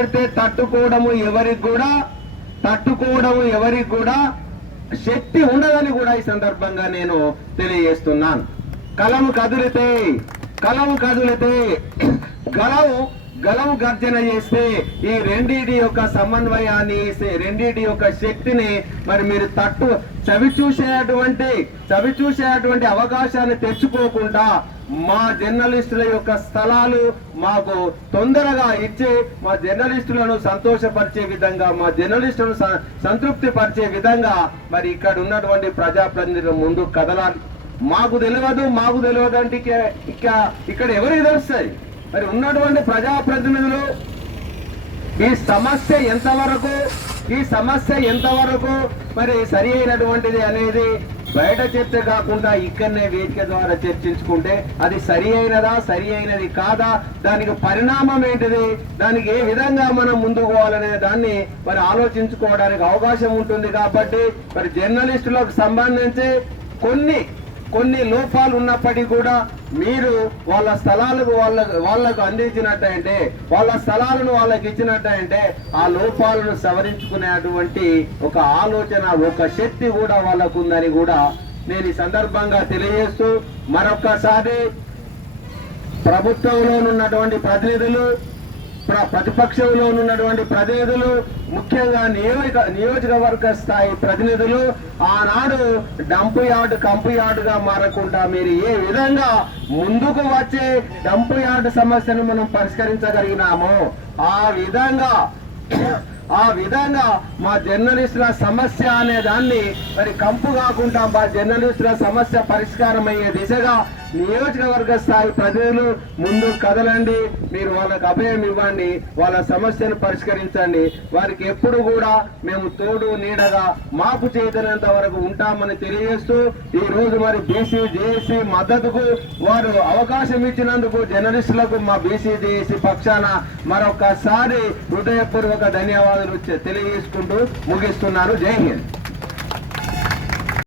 పెడితే తట్టుకోవడము ఎవరికి కూడా శక్తి ఉండదని కూడా ఈ సందర్భంగా నేను తెలియజేస్తున్నాను. కలము కదిలితే గలవు గర్జన చేస్తే ఈ రెండిటి యొక్క సమన్వయాన్ని, రెండిటి యొక్క శక్తిని మరి మీరు చవి చూసేటువంటి అవకాశాన్ని తెచ్చుకోకుండా మా జర్నలిస్టుల యొక్క స్థలాలు మాకు తొందరగా ఇచ్చి మా జర్నలిస్టులను సంతోషపరిచే విధంగా, మా జర్నలిస్టులను సంతృప్తి పరిచే విధంగా మరి ఇక్కడ ఉన్నటువంటి ప్రజాప్రతినిధులు ముందు కదలాలి. మాకు తెలియదు అంటే ఇక్కడ ఎవరికి తెలుస్తుంది? మరి ఉన్నటువంటి ప్రజాప్రతినిధులు ఈ సమస్య ఎంతవరకు మరి సరి అయినటువంటిది అనేది బయట చర్చ కాకుండా ఇక్కడనే వేదిక ద్వారా చర్చించుకుంటే అది సరి అయినది కాదా, దానికి పరిణామం ఏంటిది, దానికి ఏ విధంగా మనం ముందుకు పోవాలనే దాన్ని మరి ఆలోచించుకోవడానికి అవకాశం ఉంటుంది. కాబట్టి మరి జర్నలిస్టులకు సంబంధించి కొన్ని లోపాలు ఉన్నప్పటికీ కూడా మీరు వాళ్ళ స్థలాలకు వాళ్ళకు అందించినట్టయితే, వాళ్ళ స్థలాలను వాళ్ళకి ఇచ్చినట్టయితే ఆ లోపాలను సవరించుకునేటువంటి ఒక ఆలోచన, ఒక శక్తి కూడా వాళ్ళకు ఉందని కూడా నేను ఈ సందర్భంగా తెలియజేస్తూ, మరొక్కసారి ప్రభుత్వంలో ఉన్నటువంటి ప్రతినిధులు, ప్రతిపక్షంలో ఉన్నటువంటి ప్రతినిధులు, ముఖ్యంగా నియోజకవర్గ స్థాయి ప్రతినిధులు ఆనాడు కంపు యార్డుగా మారకుండా మీరు ఏ విధంగా ముందుకు వచ్చి డంపు యార్డు సమస్యను మనం పరిష్కరించగలిగినామో ఆ విధంగా మా జర్నలిస్టుల సమస్య అనే దాన్ని మరి కంపు కాకుండా మా జర్నలిస్టుల సమస్య పరిష్కారం అయ్యే దిశగా నియోజకవర్గ స్థాయి ప్రజలు ముందు కదలండి. మీరు వాళ్ళకి అభయం ఇవ్వండి, వాళ్ళ సమస్యను పరిష్కరించండి. వారికి ఎప్పుడు కూడా మేము తోడు నీడగా మాకు చేతనంత వరకు ఉంటామని తెలియజేస్తూ, ఈ రోజు మరి బీసీ జేఏసీ మద్దతుకు వారు అవకాశం ఇచ్చినందుకు జర్నలిస్టులకు మా బీసీ జేఏసీ పక్షాన మరొకసారి హృదయపూర్వక ధన్యవాదాలు తెలియజేసుకుంటూ ముగిస్తున్నాను. జై హింద్.